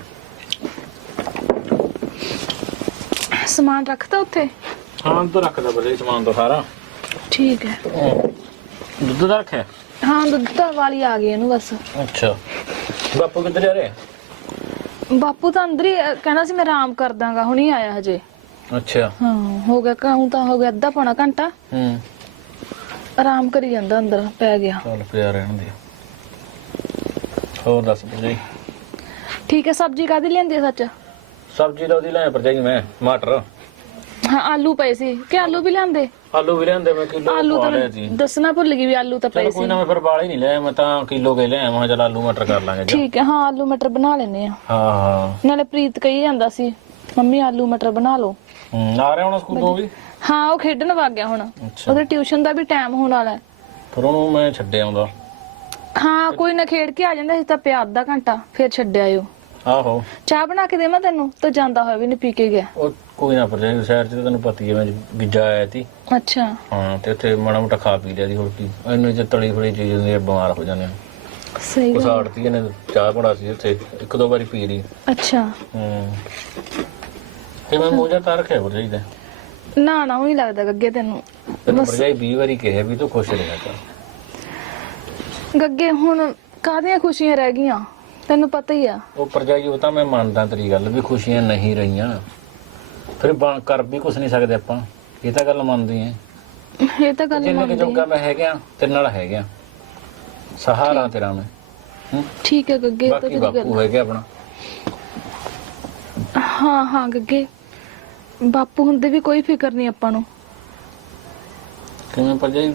[SPEAKER 1] ਸਮਾਨ ਰੱਖਦਾ ਉੱਥੇ।
[SPEAKER 3] ਹਾਂ ਤਾਂ ਰੱਖਦਾ ਬਲੇ ਸਮਾਨ ਤਾਂ ਸਾਰਾ।
[SPEAKER 1] ਠੀਕ ਹੈ।
[SPEAKER 3] ਦੁੱਧ ਦਾ ਰੱਖਿਆ?
[SPEAKER 1] ਹਾਂ ਦੁੱਧ ਤਾਂ ਵਾਲੀ ਆ ਗਈ ਇਹਨੂੰ ਬਸ।
[SPEAKER 3] ਅੱਛਾ, ਬਾਪੂ ਕਿੱਧਰ ਜਾ ਰਿਹਾ?
[SPEAKER 1] ਬਾਪੂ ਤਾਂ ਅੰਦਰ ਹੀ ਕਹਿਣਾ ਸੀ ਮੈਂ ਆਰਾਮ ਕਰਦਾਗਾ, ਹੁਣੀ ਆਇਆ ਹਜੇ।
[SPEAKER 3] ਅੱਛਾ
[SPEAKER 1] ਹਾਂ ਹੋ ਗਿਆ ਕਾਹੂ ਤਾਂ ਹੋ ਗਿਆ ਅੱਧਾ ਪੌਣਾ ਘੰਟਾ। ਆਰਾਮ ਕਰੀ ਜਾਂਦਾ ਅੰਦਰ, ਪੈ ਗਿਆ।
[SPEAKER 3] ਚੱਲ ਪਿਆ ਰਹਿਣ ਦੇ। ਹੋਰ ਦੱਸ ਭਰਜਾਈ?
[SPEAKER 1] ਠੀਕ ਹੈ, ਸਬਜ਼ੀ ਕਾਦੀ ਲਿਆਂਦੀ ਆ ਸੱਚ?
[SPEAKER 3] ਸਬਜ਼ੀ ਤਾਂ ਉਹਦੀ ਲੈ ਭਰਜਾਈ ਮੈਂ ਮਟਰ
[SPEAKER 1] ਹਾਂ ਆਲੂ ਪਏ ਸੀ ਕਿ ਆਲੂ ਵੀ ਲਿਆਂਦੇ?
[SPEAKER 3] ਆਲੂ ਵੀ ਲਿਆਂਦੇ ਮੈਂ ਕਿਲੋ
[SPEAKER 1] ਆਲੂ
[SPEAKER 3] ਪਾ
[SPEAKER 1] ਤਾਂ
[SPEAKER 3] ਲਿਆ ਸੀ।
[SPEAKER 1] ਦੱਸਣਾ ਭੁੱਲ ਗਈ ਵੀ ਆਲੂ ਤਾਂ
[SPEAKER 3] ਚਲ
[SPEAKER 1] ਪਏ
[SPEAKER 3] ਕੋਈ
[SPEAKER 1] ਸੀ।
[SPEAKER 3] ਨਾ, ਮੈਂ ਫਿਰ ਬਾਲ ਹੀ ਨਹੀਂ ਲਿਆ, ਮੈਂ ਤਾਂ ਕਿਲੋ ਕੇ ਲਿਆ। ਮੈਂ ਚਲ ਆਲੂ ਮਟਰ ਕਰ ਲਾਂਗੇ ਜੀ।
[SPEAKER 1] ਠੀਕ ਹੈ, ਹਾਂ ਆਲੂ ਮਟਰ ਬਣਾ ਲੈਨੇ ਆ।
[SPEAKER 3] ਹਾਂ ਹਾਂ
[SPEAKER 1] ਨਾਲੇ ਪ੍ਰੀਤ ਕਹੀ ਜਾਂਦਾ ਸੀ ਮੰਮੀ ਆਲੂ ਮਟਰ ਬਣਾ ਲਓ।
[SPEAKER 3] ਆ ਰਿਹਾ ਹੁਣ ਸਕੂਲੋਂ ਵੀ?
[SPEAKER 1] ਹਾਂ ਉਹ ਖੇਡਣ ਵਗ ਗਿਆ ਹੁਣ,
[SPEAKER 3] ਅੱਛਾ,
[SPEAKER 1] ਉਹਦੇ ਟਿਊਸ਼ਨ ਦਾ ਵੀ ਟਾਈਮ ਹੋਣ ਵਾਲਾ ਹੈ।
[SPEAKER 3] ਫਿਰ ਉਹਨੂੰ ਮੈਂ ਛੱਡਿਆ ਆਉਂਦਾ।
[SPEAKER 1] ਹਾਂ ਕੋਈ ਨਾ, ਖੇਡ ਕੇ ਆ ਜਾਂਦਾ ਸੀ ਤਾਂ ਪਿਆ ਅੱਧਾ ਘੰਟਾ, ਫਿਰ ਛੱਡ ਆਇਓ।
[SPEAKER 3] ਆਹੋ
[SPEAKER 1] ਚਾਹ ਬਣਾ ਕੇ ਦੇਵਾਂ ਤੈਨੂੰ? ਤਾਂ ਜਾਂਦਾ ਹੋਇਆ ਵੀ ਨਹੀਂ ਪੀ ਕੇ ਗਿਆ।
[SPEAKER 3] ਉਹ ਕੋਈ ਨਾ ਭਰਜਾਈ, ਸ਼ਹਿਰ 'ਚ ਤਾਂ ਤੈਨੂੰ ਪਤਾ ਹੀ ਹੈ, ਮੈਂ ਵੀਜ਼ਾ ਆਇਆ ਸੀ।
[SPEAKER 1] ਅੱਛਾ
[SPEAKER 3] ਹਾਂ ਤੇ ਉੱਥੇ ਮਾੜਾ ਮੋਟਾ ਖਾ ਪੀ ਲਿਆ ਸੀ, ਹੋਰ ਕੀ। ਇਹਨੂੰ ਜੇ ਤਲੀ ਫਲੀ ਚੀਜ਼ ਹੁੰਦੀ ਹੈ ਬਿਮਾਰ ਹੋ ਜਾਂਦੇ ਆ।
[SPEAKER 1] ਸਹੀ ਗੱਲ।
[SPEAKER 3] ਕੁਸਾੜਤੀ ਇਹਨੇ ਚਾਹ ਬਣਾ ਸੀ ਉੱਥੇ, ਇੱਕ ਦੋ ਵਾਰੀ ਪੀ ਲਈ।
[SPEAKER 1] ਅੱਛਾ
[SPEAKER 3] ਤੇ ਮੈਂ ਮੂੰਹ ਜਾ ਤਾਂ ਰੱਖਿਆ ਭਰਜਾਈ ਦਾ।
[SPEAKER 1] ਨਾ ਨਾ ਉਹੀ ਲੱਗਦਾ ਗੱਗੇ ਤੈਨੂੰ।
[SPEAKER 3] ਤੈਨੂੰ ਭਰਜਾਈ 20 ਵਾਰੀ ਕਿਹਾ ਵੀ ਤੂੰ ਖੁਸ਼ ਰਿਹਾ ਕਰ।
[SPEAKER 1] ਗੱਗੇ ਹੁਣ ਕਾਹਦੀਆਂ ਖੁਸ਼ੀਆਂ ਰਹਿ ਗਈਆਂ, ਤੈਨੂੰ ਪਤਾ ਹੀ ਆ।
[SPEAKER 3] ਉਹ ਭਰਜਾਈ ਉਹ ਤਾਂ ਮੈਂ ਮੰਨਦਾ ਤੇਰੀ ਗੱਲ ਵੀ ਖੁਸ਼ੀਆਂ ਨਹੀਂ ਰਹੀਆਂ, ਫਿਰ ਕਰ ਵੀ ਕੁਛ ਨਹੀਂ ਸਕਦੇ ਆਪਾਂ, ਇਹ ਤਾਂ ਗੱਲ ਮੰਨਦੀ ਐ।
[SPEAKER 1] ਇਹ ਤਾਂ ਗੱਲ
[SPEAKER 3] ਜਿੰਨੇ ਕਿ
[SPEAKER 1] ਮੰਨਦੀ
[SPEAKER 3] ਜੋਗਾ
[SPEAKER 1] ਆ।
[SPEAKER 3] ਮੈਂ ਹੈਗਾ ਤੇਰੇ ਨਾਲ ਹੈਗਾ, ਸਹਾਰਾ ਤੇਰਾ ਮੈਂ।
[SPEAKER 1] ਠੀਕ ਹੈ ਗੱਗੇ, ਇਹ ਤਾਂ
[SPEAKER 3] ਬਾਕੀ
[SPEAKER 1] ਤੇਰੀ ਗੱਲ।
[SPEAKER 3] ਬਾਪੂ ਹੈਗਾ ਆਪਣਾ।
[SPEAKER 1] ਹਾਂ ਹਾਂ ਗੱਗੇ, ਬਾਪੂ ਹੁੰਦੇ ਵੀ ਕੋਈ ਫਿਕਰ ਨਹੀਂ ਆਪਾਂ ਨੂੰ।
[SPEAKER 3] ਕਿਵੇਂ ਭਰਜਾਈ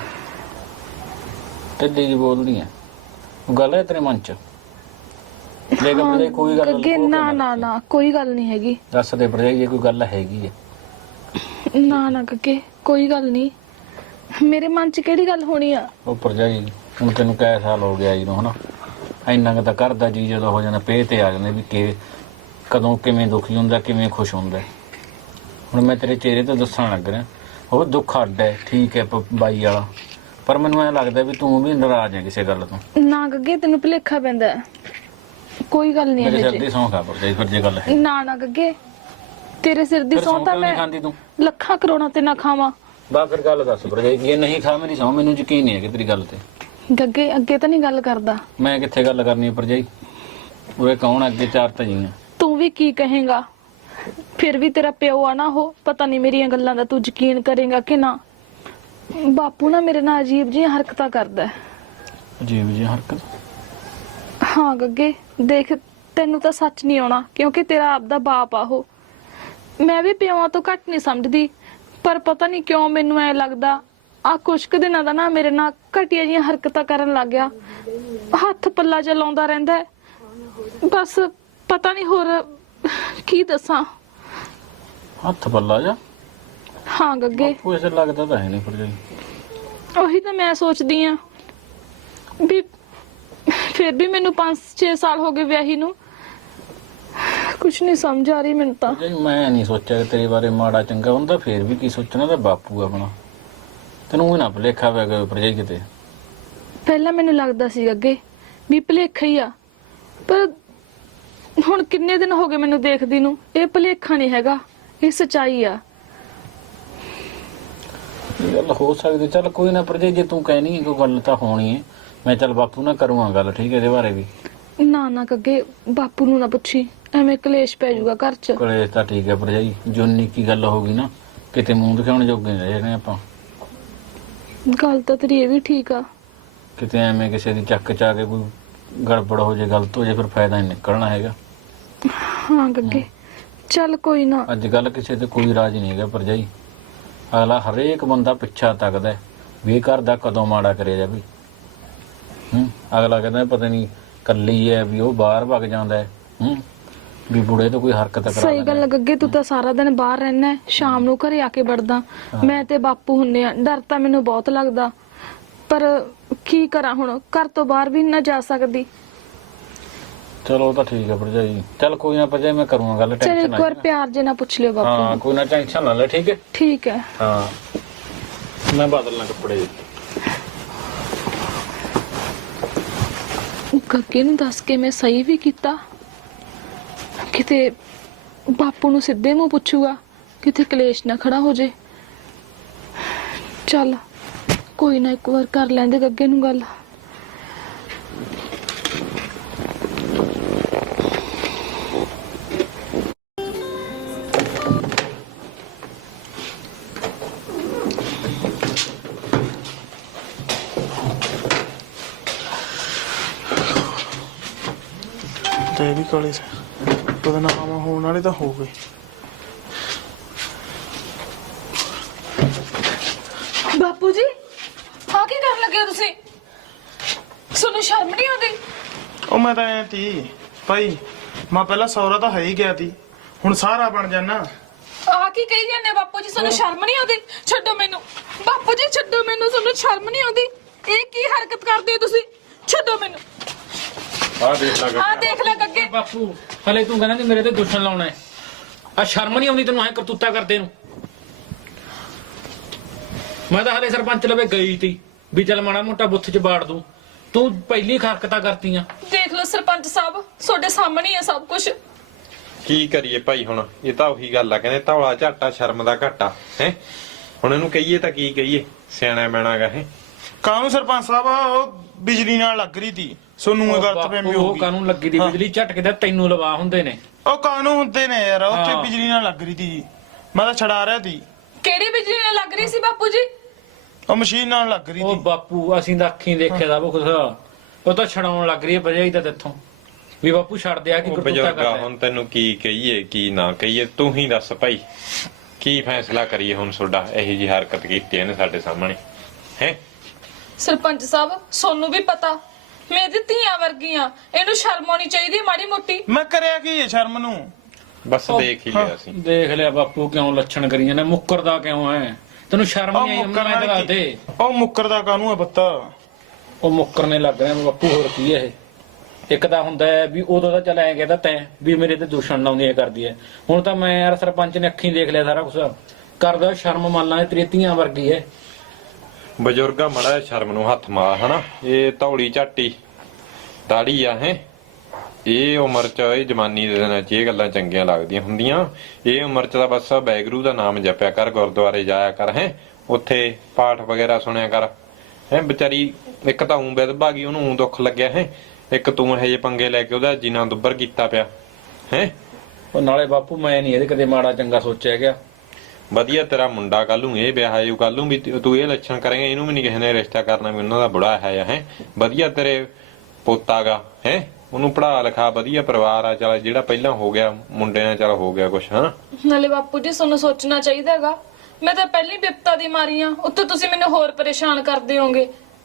[SPEAKER 3] ਢਿੱਲੀ ਜੀ ਬੋਲਦੀ ਐ? ਉਹ ਗੱਲ ਹੈ ਤੇਰੇ ਮਨ 'ਚ? ਜੇ ਭਰਜਾਈ ਕੋਈ ਗੱਲ
[SPEAKER 1] ਗੱਗੇ ਨਾ ਨਾ ਨਾ ਕੋਈ ਗੱਲ ਨਹੀਂ ਹੈਗੀ।
[SPEAKER 3] ਦੱਸ ਦੇ ਭਰਜਾਈ ਜੇ ਕੋਈ ਗੱਲ ਹੈਗੀ ਐ।
[SPEAKER 1] ਨਾ ਨਾ ਗੱਗੇ ਕੋਈ ਗੱਲ ਨਹੀਂ, ਮੇਰੇ ਮਨ 'ਚ ਕਿਹੜੀ ਗੱਲ ਹੋਣੀ ਆ।
[SPEAKER 3] ਉਹ ਭਰਜਾਈ ਹੁਣ ਤੈਨੂੰ ਕੈ ਸਾਲ ਹੋ ਗਿਆ ਜੀ ਨੂੰ ਹਨਾ, ਇੰਨਾ ਕੁ ਤਾਂ ਘਰ ਦਾ ਜੀ ਜਦੋਂ ਹੋ ਜਾਂਦਾ ਪੇਹ ਤੇ ਆ ਜਾਂਦੇ ਵੀ ਕਿ ਕਦੋਂ ਕਿਵੇਂ ਦੁਖੀ ਹੁੰਦਾ ਕਿਵੇਂ ਖੁਸ਼ ਹੁੰਦਾ। ਹੁਣ ਮੈਂ ਤੇਰੇ ਚਿਹਰੇ ਤੋਂ ਦੱਸਣ ਲੱਗ ਰਿਹਾ, ਉਹ ਦੁੱਖ ਅੱਡ ਹੈ ਠੀਕ ਹੈ ਬਾਈ ਵਾਲਾ, ਪਰ ਮੈਨੂੰ ਐਂ ਲੱਗਦਾ ਵੀ ਤੂੰ ਵੀ ਨਾਰਾਜ਼ ਹੈ ਕਿਸੇ ਗੱਲ ਤੋਂ।
[SPEAKER 1] ਨਾ ਗੱਗੇ ਤੈਨੂੰ ਭੁਲੇਖਾ ਪੈਂਦਾ ਹੈ। ਕੋਈ ਗੱਲ ਨਹੀਂ
[SPEAKER 3] ਮੇਰੇ
[SPEAKER 1] ਹੈ
[SPEAKER 3] ਸਿਰ ਦੀ ਸੌਂ ਖਾ ਭਰਜਾਈ ਫਿਰ ਜੇ ਗੱਲ ਹੈ।
[SPEAKER 1] ਨਾ ਨਾ ਗੱਗੇ, ਤੇਰੇ ਸਿਰ ਦੀ
[SPEAKER 3] ਫਿਰ
[SPEAKER 1] ਸਹੁੰ ਤਾਂ
[SPEAKER 3] ਕਿਉਂ ਨਹੀਂ
[SPEAKER 1] ਮੈਂ
[SPEAKER 3] ਖਾਂਦੀ ਤੂੰ?
[SPEAKER 1] ਲੱਖਾਂ ਕਰੋੜਾਂ ਤੇ ਨਾ ਖਾਵਾਂ।
[SPEAKER 3] ਬਾ ਫਿਰ ਗੱਲ ਦੱਸ ਭਰਜਾਈ, ਜੇ ਨਹੀਂ ਖਾ ਮੇਰੀ ਸੌਂ, ਮੈਨੂੰ ਯਕੀਨ ਨਹੀਂ ਹੈ ਕਿ ਤੇਰੀ ਗੱਲ ਤੇ।
[SPEAKER 1] ਗੱਗੇ ਅੱਗੇ ਤਾਂ ਨਹੀਂ ਗੱਲ ਕਰਦਾ।
[SPEAKER 3] ਮੈਂ ਕਿੱਥੇ ਗੱਲ ਕਰਨੀ ਹੈ ਭਰਜਾਈ, ਉਰੇ ਕੌਣ ਅੱਗੇ ਚਾਰ ਤਾਂ ਜੀ ਆ।
[SPEAKER 1] ਤੂੰ ਵੀ ਕੀ ਕਹੇਗਾ, ਫਿਰ ਵੀ ਤੇਰਾ ਪਿਓ ਆ ਨਾ, ਉਹ ਪਤਾ ਨਹੀਂ ਮੇਰੀਆਂ ਗੱਲਾਂ ਦਾ ਤੂੰ ਯਕੀਨ ਕਰੇਗਾ ਕਿ ਨਾ। ਬਾਪੂ ਨਾ ਮੇਰੇ ਨਾਲ ਅਜੀਬ ਜਿਹੀਆਂ ਹਰਕਤਾਂ ਕਰਦਾ ਹੈ।
[SPEAKER 3] ਅਜੀਬ ਜੀ ਹਰਕਤ?
[SPEAKER 1] ਹਾਂ ਗੱਗੇ ਦੇਖ, ਤੈਨੂੰ ਤਾਂ ਸੱਚ ਨਹੀਂ ਆਉਣਾ ਕਿਉਂਕਿ ਤੇਰਾ ਆਪਦਾ ਬਾਪ ਆ ਉਹ। ਮੈਂ ਵੀ ਪਿਓਾਂ ਤੋਂ ਘੱਟ ਨਹੀਂ ਸਮਝਦੀ, ਪਰ ਪਤਾ ਨਹੀਂ ਕਿਉਂ ਮੈਨੂੰ ਐ ਲੱਗਦਾ ਆ ਕੁਛ ਕੁ ਦਿਨਾਂ ਦਾ ਨਾ ਮੇਰੇ ਨਾਲ ਘਟੀਆ ਜਿਹੀਆਂ ਹਰਕਤਾਂ ਕਰਨ ਲੱਗ ਗਿਆ। ਹੱਥ ਪੱਲਾ ਚਲਾਉਂਦਾ ਰਹਿੰਦਾ ਹੈ, ਬਸ ਪਤਾ ਨਹੀਂ ਹੋਰ ਕੀ ਦੱਸਾਂ।
[SPEAKER 3] ਹੱਥ ਪੱਲਾ ਜਾ?
[SPEAKER 1] ਹਾਂ ਗੱਗੇ
[SPEAKER 3] ਬਾਪੂ ਐਸੇ ਲੱਗਦਾ ਤਾਂ ਹੈ ਨਹੀਂ ਭਰਜਾਈ।
[SPEAKER 1] ਉਹੀ ਤਾਂ ਮੈਂ ਸੋਚਦੀ ਆ ਵੀ ਫਿਰ ਵੀ ਮੈਨੂੰ 5-6 ਸਾਲ ਹੋ ਗਏ ਵਿਆਹੀ ਨੂੰ, ਕੁਛ ਨਹੀਂ ਸਮਝ ਆ ਰਹੀ ਮੈਨੂੰ ਤਾਂ।
[SPEAKER 3] ਭਰਜਾਈ ਮੈਂ ਨਹੀਂ ਸੋਚਿਆ ਕਿ ਤੇਰੇ ਬਾਰੇ ਮਾੜਾ ਚੰਗਾ ਹੁੰਦਾ, ਫੇਰ ਵੀ ਕੀ ਸੋਚਣਾ, ਤਾਂ ਬਾਪੂ ਆਪਣਾ। ਤੈਨੂੰ ਵੀ ਨਾ ਭੁਲੇਖਾ ਪੈ ਗਿਆ ਭਰਜਾਈ ਕਿਤੇ?
[SPEAKER 1] ਪਹਿਲਾਂ ਮੈਨੂੰ ਲੱਗਦਾ ਸੀ ਅੱਗੇ ਵੀ ਭੁਲੇਖਾ ਹੀ ਆ, ਪਰ ਹੁਣ ਕਿੰਨੇ ਦਿਨ ਹੋ ਗਏ ਮੈਨੂੰ ਦੇਖਦੀ ਨੂੰ, ਇਹ ਭੁਲੇਖਾ ਨਹੀਂ ਹੈਗਾ, ਇਹ ਸੱਚਾਈ ਆ।
[SPEAKER 3] ਇਹ ਗੱਲ ਹੋ ਸਕਦੀ, ਚੱਲ ਕੋਈ ਨਾ ਭਰਜਾਈ, ਜੇ ਤੂੰ ਕਹਿਣੀ ਹੈ ਕੋਈ ਗੱਲ ਤਾਂ ਹੋਣੀ ਹੈ। ਮੈਂ ਚੱਲ ਬਾਪੂ ਨਾਲ ਕਰੂੰਗਾ ਗੱਲ, ਠੀਕ ਹੈ, ਇਹਦੇ ਬਾਰੇ ਵੀ।
[SPEAKER 1] ਨਾ ਨਾ ਅੱਗੇ ਬਾਪੂ ਨੂੰ ਨਾ ਪੁੱਛੀ, ਐਵੇਂ ਕਲੇਸ਼ ਪੈ ਜਾਊਗਾ ਘਰ 'ਚ।
[SPEAKER 3] ਕਲੇਸ਼ ਤਾਂ ਠੀਕ ਹੈ ਭਰਜਾਈ, ਜੋ ਨਿੱਕੀ ਗੱਲ ਹੋ ਗਈ ਨਾ ਕਿਤੇ ਮੂੰਹ ਦਿਖਾਉਣ ਜੋਗੇ ਨਹੀਂ ਰਹੇ ਆਪਾਂ।
[SPEAKER 1] ਗੱਲ ਤਾਂ ਤੇਰੀ ਇਹ ਵੀ ਠੀਕ ਆ।
[SPEAKER 3] ਕਿਤੇ ਐਵੇਂ ਕਿਸੇ ਦੀ ਚੱਕ ਚ ਆ ਕੇ ਕੋਈ ਗੜਬੜ ਹੋ ਜੇ, ਗਲਤ ਹੋ ਜੇ, ਫਿਰ ਫਾਇਦਾ ਨਹੀਂ ਨਿਕਲਣਾ ਹੈਗਾ।
[SPEAKER 1] ਹਾਂ ਗੱਗੇ ਚੱਲ ਕੋਈ ਨਾ।
[SPEAKER 3] ਅੱਜ ਕੱਲ ਕਿਸੇ ਤੇ ਕੋਈ ਰਾਜ ਨਹੀਂ ਹੈਗਾ ਭਰਜਾਈ, ਅਗਲਾ ਹਰੇਕ ਬੰਦਾ ਪਿੱਛਾ ਤੱਕਦਾ ਵੀ ਇਹ ਘਰ ਦਾ ਕਦੋਂ ਮਾੜਾ ਕਰਿਆ ਜਾਵੇ। ਅਗਲਾ ਕਹਿੰਦਾ ਪਤਾ ਨਹੀਂ ਕੱਲੀ ਹੈ ਵੀ ਉਹ ਬਾਹਰ ਭੱਗ ਜਾਂਦਾ ਹੈ, ਵੀ ਬੁੜੇ ਤੋਂ ਕੋਈ ਹਰਕਤ ਕਰਾ
[SPEAKER 1] ਸਹੀ ਗੱਲ ਗੱਗੇ, ਤੂੰ ਤਾਂ ਸਾਰਾ ਦਿਨ ਬਾਹਰ ਰਹਿਣਾ, ਸ਼ਾਮ ਨੂੰ ਘਰੇ ਆ ਕੇ ਵੜਦਾ। ਮੈਂ ਤੇ ਬਾਪੂ ਹੁੰਨੇ ਆ, ਡਰ ਤਾਂ ਮੈਨੂੰ ਬਹੁਤ ਲੱਗਦਾ, ਪਰ ਕੀ ਕਰਾਂ ਹੁਣ, ਘਰ ਤੋਂ ਬਾਹਰ ਵੀ ਨਾ ਜਾ ਸਕਦੀ।
[SPEAKER 3] ਚਲੋ ਉਹ ਤਾਂ ਠੀਕ ਹੈ ਭਰਜਾਈ, ਚੱਲ ਕੋਈ ਨਾ ਭਰਜਾਈ, ਮੈਂ ਕਰੂੰਗਾ ਗੱਲ,
[SPEAKER 1] ਚਲ
[SPEAKER 3] ਟੈਨਸ਼ਨ
[SPEAKER 1] ਇੱਕ ਵਾਰ ਪਿਆਰ ਜੇ ਨਾ ਪੁੱਛ ਲਿਓ ਬਾਪੂ
[SPEAKER 3] ਹਾਂ
[SPEAKER 1] ਨੂੰ।
[SPEAKER 3] ਕੋਈ ਨਾ ਟੈਨਸ਼ਨ ਨਾ ਲੈ, ਠੀਕ ਹੈ।
[SPEAKER 1] ਠੀਕ ਹੈ।
[SPEAKER 3] ਹਾਂ ਮੈਂ ਬਦਲਣਾ ਕੱਪੜੇ।
[SPEAKER 1] ਗੱਗੇ ਨੂੰ ਦੱਸ ਕੇ ਮੈਂ ਸਹੀ ਵੀ ਕੀਤਾ, ਕਿਤੇ ਬਾਪੂ ਨੂੰ ਸਿੱਧੇ ਮੂੰਹ ਪੁੱਛੂਗਾ, ਕਿਤੇ ਕਲੇਸ਼ ਨਾ ਖੜਾ ਹੋ ਜੇ। ਚੱਲ ਕੋਈ ਨਾ, ਇੱਕ ਵਾਰ ਕਰ ਲੈਂਦੇ ਗੱਗੇ ਨੂੰ ਗੱਲ।
[SPEAKER 2] ਤੇ ਇਹ ਵੀ ਕਾਲੇ ਬਦਨਾਮ ਹੋਣ ਵਾਲੇ ਤਾਂ ਹੋ ਗਏ।
[SPEAKER 1] ਬਾਪੂ ਜੀ ਆ ਕੀ ਕਰਨ ਲੱਗੇ ਹੋ ਤੁਸੀਂ? ਤੁਹਾਨੂੰ ਸ਼ਰਮ ਨਹੀਂ ਆਉਂਦੀ?
[SPEAKER 2] ਉਹ ਮੈਂ ਤਾਂ ਐ ਤੀ ਭਾਈ, ਮੈਂ ਪਹਿਲਾਂ ਸੌਰਾ ਤਾਂ ਹੈ ਹੀ ਗਿਆ ਤੀ, ਹੁਣ ਸਾਰਾ ਬਣ ਜਾਣਾ।
[SPEAKER 1] ਆ ਕੀ ਕਹੀ ਜਾਂਦੇ ਬਾਪੂ ਜੀ? ਤੁਹਾਨੂੰ ਸ਼ਰਮ ਨਹੀਂ ਆਉਂਦੀ? ਛੱਡੋ ਮੈਨੂੰ ਬਾਪੂ ਜੀ, ਛੱਡੋ ਮੈਨੂੰ। ਤੁਹਾਨੂੰ ਸ਼ਰਮ ਨਹੀਂ ਆਉਂਦੀ? ਇਹ ਕੀ ਹਰਕਤ ਕਰਦੇ ਹੋ ਤੁਸੀਂ? ਛੱਡੋ ਮੈਨੂੰ।
[SPEAKER 3] ਆਹ ਦੇਖ ਲੈ
[SPEAKER 1] ਅੱਗੇ।
[SPEAKER 3] ਬਾਪੂ ਹਲੇ ਤੂੰ ਕਹਿੰਦਾ ਕਿ ਮੇਰੇ ਤੇ ਦੁਸ਼ਮਣ ਲਾਉਣਾ ਹੈ। ਆ ਸ਼ਰਮ ਨਹੀਂ ਆਉਂਦੀ ਤੈਨੂੰ ਐ ਕਰਤੂਤਾ ਕਰਦੇ ਨੂੰ? ਮੈਂ ਤਾਂ ਹਲੇ ਸਰਪੰਚ ਲਵੇ ਗਈ ਤੀ ਵੀ ਚੱਲ ਮਾੜਾ ਮੋਟਾ ਬੁੱਥ ਚ ਬਾੜ ਦੂੰ, ਤੂੰ ਪਹਿਲੀ ਹਰਕਤਾਂ ਕਰਤੀਆਂ।
[SPEAKER 1] ਦੇਖ ਲਓ ਸਰਪੰਚ ਸਾਹਿਬ, ਤੁਹਾਡੇ ਸਾਹਮਣੇ ਹੀ ਹੈ ਸਭ ਕੁਝ।
[SPEAKER 4] ਕੀ ਕਰੀਏ ਭਾਈ, ਹੁਣ ਇਹ ਤਾਂ ਉਹੀ ਗੱਲ ਆ, ਕਹਿੰਦੇ ਧੌਲਾ ਝਾਟਾ ਸ਼ਰਮ ਦਾ ਘਾਟਾ ਹੈ। ਹੁਣ ਇਹਨੂੰ ਕਹੀਏ ਤਾਂ ਕੀ ਕਹੀਏ, ਸਿਆਣਾ ਬੈਣਾਗਾ ਹੈ।
[SPEAKER 2] ਕਾਹਨੂੰ ਸਰਪੰਚ ਸਾਹਿਬ, ਉਹ ਬਿਜਲੀ ਨਾਲ ਲੱਗ ਰਹੀ ਤੀ, ਸੋਨੂੰ ਇਹ ਗਲਤ ਫਹਿਮੀ ਹੋ
[SPEAKER 3] ਉਹ
[SPEAKER 2] ਗਈ।
[SPEAKER 3] ਕਾਨੂੰਨ ਲੱਗੀ ਦੀ ਬਿਜਲੀ ਝਟਕੇ ਦਾ ਤੈਨੂੰ ਲਵਾ ਹੁੰਦੇ ਨੇ।
[SPEAKER 2] ਉਹ ਕਾਹਨੂੰ ਹੁੰਦੇ ਨੇ ਯਾਰ, ਉੱਥੇ
[SPEAKER 3] ਹਾਂ।
[SPEAKER 2] ਬਿਜਲੀ ਨਾਲ ਲੱਗ ਰਹੀ ਤੀ, ਮੈਂ ਤਾਂ ਛਡਾ ਰਿਹਾ ਤੀ।
[SPEAKER 1] ਕਿਹੜੀ ਬਿਜਲੀ ਨਾਲ ਲੱਗ ਰਹੀ ਸੀ ਬਾਪੂ ਜੀ?
[SPEAKER 2] ਉਹ ਮਸ਼ੀਨ ਨਾਲ ਲੱਗ ਰਹੀ
[SPEAKER 3] ਉਹ
[SPEAKER 2] ਤੀ।
[SPEAKER 3] ਬਾਪੂ ਅਸੀਂ ਤਾਂ ਅੱਖੀਂ ਦੇਖਿਆ ਦਾ ਕੁਛ, ਉਹ ਤਾਂ ਛਡਾਉਣ ਲੱਗ ਰਹੀ ਹੈ ਭਜਾਈ ਤਾਂ ਤੇਥੋਂ ਵੀ ਬਾਪੂ ਛੱਡ ਦਿਆ ਕੀ ਕਰਤੂਤਾ
[SPEAKER 4] ਬਜ਼ੁਰਗਾ
[SPEAKER 3] ਕਰਦਾ।
[SPEAKER 4] ਹੁਣ ਤੈਨੂੰ ਕੀ ਕਹੀਏ ਕੀ ਨਾ ਕਹੀਏ, ਤੂੰ ਹੀ ਦੱਸ ਭਾਈ, ਕੀ ਫੈਸਲਾ ਕਰੀਏ ਹੁਣ ਤੁਹਾਡਾ? ਇਹੀ ਜੀ ਹਰਕਤ ਕੀਤੀ ਇਹਨੇ ਸਾਡੇ ਸਾਹਮਣੇ ਹੈ।
[SPEAKER 1] ਸਰਪੰਚ ਸਾਹਿਬ ਸੋਨੂੰ ਵੀ ਪਤਾ ਮੇਰੀ ਧੀਆਂ ਵਰਗੀਆਂ, ਇਹਨੂੰ ਸ਼ਰਮ ਆਉਣੀ ਚਾਹੀਦੀ ਮਾੜੀ ਮੋਟੀ।
[SPEAKER 2] ਮੈਂ ਕਰਿਆ ਕੀ ਹੈ ਸ਼ਰਮ ਨੂੰ?
[SPEAKER 4] ਬਸ ਦੇਖ ਹੀ ਲਿਆ ਸੀ।
[SPEAKER 3] ਦੇਖ ਲਿਆ ਬਾਪੂ, ਕਿਉਂ ਲੱਛਣ ਕਰੀ ਜਾਂਦਾ? ਮੁੱਕਰਦਾ ਕਿਉਂ ਹੈ? ਤੈਨੂੰ ਸ਼ਰਮ
[SPEAKER 2] ਉਹ
[SPEAKER 3] ਨਹੀਂ ਆਈ?
[SPEAKER 2] ਮੁੱਕਰ
[SPEAKER 3] ਮੈਂ ਦੱਸ ਦੇ।
[SPEAKER 2] ਉਹ ਮੁੱਕਰਦਾ ਕਾਹਨੂੰ ਹੈ ਬੱਤਾ?
[SPEAKER 3] ਉਹ ਮੁੱਕਰਨੇ ਲੱਗ ਰਿਹਾ ਬਾਪੂ, ਹੋਰ ਕੀ ਹੈ ਇਹ? ਇੱਕ ਤਾਂ ਹੁੰਦਾ ਹੈ ਵੀ ਉਦੋਂ ਤਾਂ ਚੱਲ ਐਂ ਕਹਿੰਦਾ ਤੈਂ ਵੀ ਮੇਰੇ ਤੇ ਦੁਸ਼ਮਣ ਲਾਉਂਦੀ ਐ ਕਰਦੀ ਐ, ਹੁਣ ਤਾਂ ਮੈਂ ਯਾਰ ਸਰਪੰਚ ਨੇ ਅੱਖੀਂ ਦੇਖ ਲਿਆ ਸਾਰਾ ਕੁਝ ਕਰਦਾ। ਸ਼ਰਮ ਮੰਨ ਲਾ, ਤੇਰੀਆਂ ਧੀਆਂ ਵਰਗੀ ਐ।
[SPEAKER 4] ਬਜ਼ੁਰਗਾ ਮੜਾ ਸ਼ਰਮ ਨੂੰ ਹੱਥ ਮਾਰ ਹਨਾ। ਇਹ ਧੌਲੀ ਝਾਟੀ ਦਾੜੀ ਆ ਹੈ। ਇਹ ਉਮਰ ਚ, ਇਹ ਜਵਾਨੀ ਦੇ ਦਿਨਾਂ ਚ ਇਹ ਗੱਲਾਂ ਚੰਗੀਆਂ ਲੱਗਦੀਆਂ ਹੁੰਦੀਆਂ। ਇਹ ਉਮਰ ਚ ਤਾਂ ਬਸ ਵਾਹਿਗੁਰੂ ਦਾ ਨਾਮ ਜਪਿਆ ਕਰ, ਗੁਰਦੁਆਰੇ ਜਾਇਆ ਕਰ ਹੈ, ਉੱਥੇ ਪਾਠ ਵਗੈਰਾ ਸੁਣਿਆ ਕਰ ਹੈ। ਵਿਚਾਰੀ ਇੱਕ ਤਾਂ ਊਂ ਵਿਧਵਾ ਗਈ, ਉਹਨੂੰ ਊਂ ਦੁੱਖ ਲੱਗਿਆ ਹੈ, ਇੱਕ ਤੂੰ ਇਹੋ ਜਿਹੇ ਪੰਗੇ ਲੈ ਕੇ ਉਹਦਾ ਜੀਣਾ ਦੁੱਬਰ ਕੀਤਾ ਪਿਆ ਹੈ।
[SPEAKER 3] ਉਹ ਨਾਲੇ ਬਾਪੂ ਮੈਂ ਨਹੀਂ ਇਹਦੇ ਕਦੇ ਮਾੜਾ ਚੰਗਾ ਸੋਚਿਆ ਗਿਆ।
[SPEAKER 4] ਵਧੀਆ ਤੇਰਾ ਮੁੰਡਾ, ਕੱਲ ਨੂੰ ਇਹ ਵਿਆਹ ਆਯੂ, ਕੱਲ ਨੂੰ ਵੀ ਤੂੰ ਇਹ ਲੱਛਣ ਕਰੇਂਗਾ, ਇਹਨੂੰ ਵੀ ਨਹੀਂ ਕਿਸੇ ਨੇ ਰਿਸ਼ਤਾ ਕਰਨਾ ਵੀ ਉਹਨਾਂ ਦਾ ਬੁੜਾ ਹੈ। ਵਧੀਆ ਤੇਰੇ ਪੋਤਾ ਗਾ ਹੈ, ਉਹਨੂੰ ਪੜ੍ਹਾ ਲਿਖਾ, ਵਧੀਆ ਪਰਿਵਾਰ ਆ, ਚੱਲ ਜਿਹੜਾ ਪਹਿਲਾਂ ਹੋ ਗਿਆ ਮੁੰਡੇ ਨਾਲ ਚੱਲ ਹੋ ਗਿਆ ਕੁਛ ਹਨਾ।
[SPEAKER 1] ਨਾਲੇ ਬਾਪੂ ਜੀ ਤੁਹਾਨੂੰ ਸੋਚਣਾ ਚਾਹੀਦਾ ਹੈਗਾ, ਮੈਂ ਤਾਂ ਪਹਿਲੀ ਬਿਪਤਾ ਦੀ ਮਾਰੀ ਆ, ਉੱਤੋਂ ਤੁਸੀਂ ਮੈਨੂੰ ਹੋਰ ਪਰੇਸ਼ਾਨ ਕਰਦੇ ਹੋਗੇ।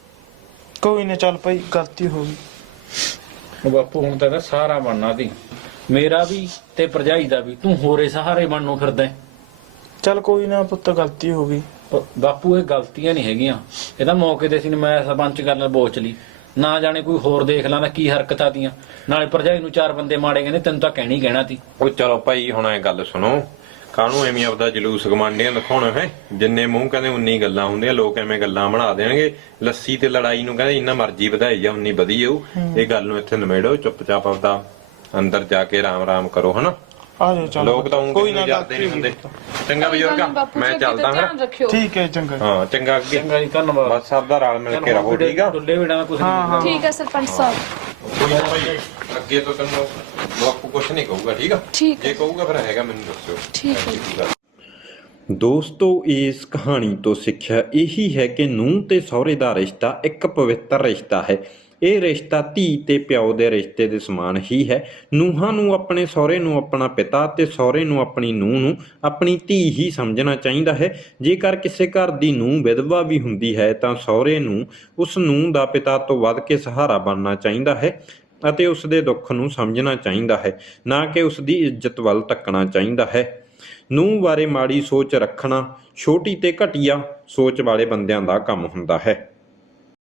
[SPEAKER 2] ਕੋਈ ਨਾ, ਚੱਲ ਭਾਈ ਗਲਤੀ ਹੋ ਗਈ।
[SPEAKER 3] ਉਹ ਬਾਪੂ ਹੁਣ ਤਾਂ ਇਹਦਾ ਸਹਾਰਾ ਬਣਨਾ ਸੀ, ਮੇਰਾ ਵੀ ਤੇ ਭਰਜਾਈ ਦਾ ਵੀ। ਤੂੰ ਹੋਰੇ ਸਹਾਰੇ ਬਣਨ ਨੂੰ ਫਿਰਦਾ।
[SPEAKER 2] ਚੱਲ ਕੋਈ ਨਾ ਪੁੱਤ, ਗਲਤੀ ਹੋ ਗਈ।
[SPEAKER 3] ਬਾਪੂ ਇਹ ਗਲਤੀਆਂ ਨਹੀਂ ਹੈਗੀਆਂ, ਇਹਦਾ ਮੌਕੇ ਤੇ ਸੀ ਮੈਂ ਸਰਪੰਚ ਕਰਨ ਬੋਚ ਲਈ, ਨਾ ਜਾਣੇ ਕੋਈ ਹੋਰ ਦੇਖ ਲਾਂਦਾ ਕੀ ਹਰਕਤਾਂ ਦੀਆਂ। ਨਾਲੇ ਭਰਜਾਈ ਨੂੰ ਚਾਰ ਬੰਦੇ ਮਾੜੇ ਕਹਿੰਦੇ, ਤੈਨੂੰ ਤਾਂ ਕਹਿਣੀ ਕਹਿਣਾ ਸੀ।
[SPEAKER 4] ਉਹ ਚਲੋ ਭਾਈ ਹੁਣ ਇਹ ਗੱਲ ਸੁਣੋ, ਕਾਹਨੂੰ ਐਵੇਂ ਆਪਦਾ ਜਲੂਸ ਗਮਾਂਡੀਆਂ ਦਿਖਾਉਣਾ ਹੈ। ਜਿੰਨੇ ਮੂੰਹ ਕਹਿੰਦੇ ਉਨੀ ਗੱਲਾਂ ਹੁੰਦੀਆਂ, ਲੋਕ ਐਵੇਂ ਗੱਲਾਂ ਬਣਾ ਦੇਣਗੇ। ਲੱਸੀ ਤੇ ਲੜਾਈ ਨੂੰ ਕਹਿੰਦੇ ਜਿੰਨਾ ਮਰਜ਼ੀ ਵਧਾਈ ਜਾ ਉਨੀ ਵਧੀ ਜਾਊ। ਇਹ ਗੱਲ ਨੂੰ ਇੱਥੇ ਨਿਬੇੜੋ, ਚੁੱਪਚਾਪ ਆਪਦਾ ਅੰਦਰ ਜਾ ਕੇ ਆਰਾਮ ਕਰੋ ਹਨਾ।
[SPEAKER 2] ਆ ਜਾਓ ਚੱਲ।
[SPEAKER 4] ਲੋਕ ਤਾਂ
[SPEAKER 2] ਕੋਈ ਨਾ,
[SPEAKER 4] ਜਾਂਦੇ ਨਹੀਂ ਹੁੰਦੇ। ਚੰਗਾ
[SPEAKER 1] ਕੋਈ ਗੱਲ
[SPEAKER 4] ਬਜ਼ੁਰਗਾ,
[SPEAKER 1] ਨੀ ਬਾਪੂ ਜੀ,
[SPEAKER 4] ਮੈਂ
[SPEAKER 1] ਅੱਗੇ
[SPEAKER 4] ਚੱਲਦਾ
[SPEAKER 1] ਤੋਂ
[SPEAKER 4] ਹਾਂ।
[SPEAKER 1] ਧਿਆਨ ਰੱਖਿਓ।
[SPEAKER 2] ਠੀਕ ਹੈ, ਚੰਗਾ।
[SPEAKER 4] ਹਾਂ ਚੰਗਾ, ਅੱਗੇ
[SPEAKER 3] ਚੰਗਾ ਜੀ, ਧੰਨਵਾਦ।
[SPEAKER 4] ਬਸ ਸਭ ਦਾ ਰਲ ਮਿਲ ਕੇ ਰਹੋ, ਠੀਕ ਆ।
[SPEAKER 3] ਡੁੱਲੇ ਵੀੜਾਂ ਦਾ ਕੁਝ ਨਹੀਂ।
[SPEAKER 1] ਠੀਕ ਹੈ ਸਰਪੰਚ ਸਾਹਿਬ।
[SPEAKER 4] ਕੋਈ ਨਾ ਭਾਈ, ਅੱਗੇ ਤੋਂ ਤੈਨੂੰ ਬਾਪੂ ਕੁਛ ਨਹੀਂ ਕਹੂਗਾ, ਠੀਕ ਆ।
[SPEAKER 1] ਠੀਕ ਹੈ।
[SPEAKER 4] ਜੇ ਕਹੂਗਾ ਫਿਰ ਹੈਗਾ ਮੈਨੂੰ ਦੱਸਿਓ।
[SPEAKER 1] ਠੀਕ ਹੈ।
[SPEAKER 4] ਦੋਸਤੋ, ਇਸ ਕਹਾਣੀ ਤੋਂ ਸਿੱਖਿਆ ਇਹੀ ਹੈ ਕਿ ਨੂੰਹ ਤੇ ਸਹੁਰੇ ਦਾ ਰਿਸ਼ਤਾ ਇੱਕ ਪਵਿੱਤਰ ਰਿਸ਼ਤਾ ਹੈ। ਇਹ ਰਿਸ਼ਤਾ ਧੀ ਤੇ ਪਿਓ ਦੇ ਰਿਸ਼ਤੇ ਦੇ ਸਮਾਨ ਹੀ ਹੈ। ਨੂੰਹਾਂ ਨੂੰ ਆਪਣੇ ਸਹੁਰੇ ਨੂੰ ਆਪਣਾ ਪਿਤਾ ਤੇ ਸਹੁਰੇ ਨੂੰ ਆਪਣੀ ਨੂੰਹ ਨੂੰ ਆਪਣੀ ਧੀ ਹੀ ਸਮਝਣਾ ਚਾਹੀਦਾ ਹੈ। ਜੇਕਰ ਕਿਸੇ ਘਰ ਦੀ ਨੂੰਹ ਵਿਧਵਾ ਵੀ ਹੁੰਦੀ ਹੈ ਤਾਂ ਸਹੁਰੇ ਨੂੰ ਉਸ ਨੂੰਹ ਦਾ ਪਿਤਾ ਤੋਂ ਵੱਧ ਕੇ ਸਹਾਰਾ ਬਣਨਾ ਚਾਹੀਦਾ ਹੈ ਅਤੇ ਉਸ ਦੇ ਦੁੱਖ ਨੂੰ ਸਮਝਣਾ ਚਾਹੀਦਾ ਹੈ, ਨਾ ਕਿ ਉਸ ਦੀ ਇੱਜ਼ਤ ਵੱਲ ਤੱਕਣਾ ਚਾਹੀਦਾ ਹੈ। ਨੂੰਹ ਬਾਰੇ ਮਾੜੀ ਸੋਚ ਰੱਖਣਾ ਛੋਟੀ ਤੇ ਘਟੀਆ ਸੋਚ ਵਾਲੇ ਬੰਦਿਆਂ ਦਾ ਕੰਮ ਹੁੰਦਾ ਹੈ।